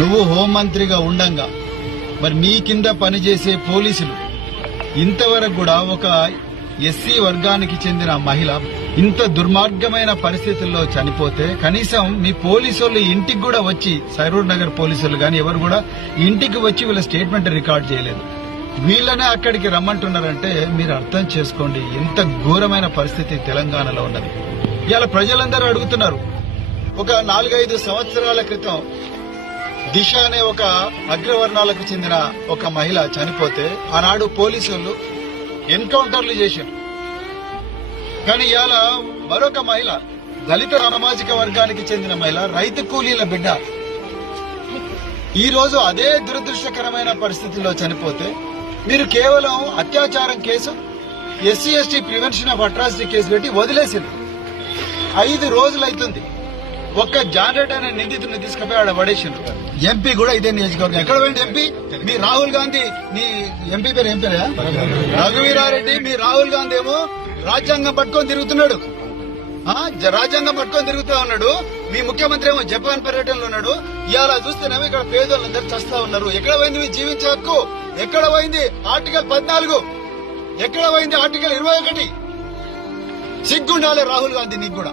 నువ్వు హోంమంత్రిగా ఉండంగా. మరి మీ కింద పనిచేసే పోలీసులు. ఇంతవరకు కూడా ఒక ఎస్సీ వర్గానికి చెందిన మహిళ ఇంత దుర్మార్గమైన పరిస్థితుల్లో చనిపోతే కనీసం మీ పోలీసు వాళ్ళు ఇంటికి కూడా వచ్చి సైరూర్ నగర్ పోలీసులు గాని ఎవరు కూడా ఇంటికి వచ్చి వీళ్ళ స్టేట్మెంట్ రికార్డ్ చేయలేదు. వీళ్ళనే అక్కడికి రమ్మంటున్నారంటే మీరు అర్థం చేసుకోండి ఎంత ఘోరమైన పరిస్థితి తెలంగాణలో ఉన్నది. ఇలా ప్రజలందరూ అడుగుతున్నారు ఒక నాలుగైదు సంవత్సరాల క్రితం దిశ అనే ఒక అగ్రవర్ణాలకు చెందిన ఒక మహిళ చనిపోతే ఆనాడు పోలీసులు ఎన్కౌంటర్లు చేశారు. కానీ ఇవాళ మరొక మహిళ దళిత సామాజిక వర్గానికి చెందిన మహిళ రైతు కూలీల బిడ్డ ఈ రోజు అదే దురదృష్టకరమైన పరిస్థితుల్లో చనిపోతే మీరు కేవలం అత్యాచారం case SC ST prevention of atrocity case పెట్టి వదిలేసింది ఐదు రోజులైతుంది. ఒక్క జానెట్ అనే నిందితుని తీసుకుపోయి ఆడ పడేసిండ్రు. ఎంపీ కూడా ఇదే నియోజకవర్గం. ఎక్కడ పోయింది ఎంపీ? మీ రాహుల్ గాంధీ మీ ఎంపీ పేరు ఏం పేరా? రఘువీరారెడ్డి మీ రాహుల్ గాంధీ ఏమో రాజ్యాంగం పట్టుకొని తిరుగుతున్నాడు. రాజ్యాంగం పట్టుకొని తిరుగుతా ఉన్నాడు. మీ ముఖ్యమంత్రి ఏమో జపాన్ పర్యటనలో ఉన్నాడు. ఇవాళ చూస్తేనేమో ఇక్కడ పేదోళ్ళందరూ చస్తా ఉన్నారు. ఎక్కడ పోయింది మీ జీవించే హక్కు? ఎక్కడ పోయింది ఆర్టికల్ పద్నాలుగు? ఎక్కడ పోయింది ఆర్టికల్ ఇరవై ఒకటి? సిగ్గుండాలి రాహుల్ గాంధీ నీకు కూడా.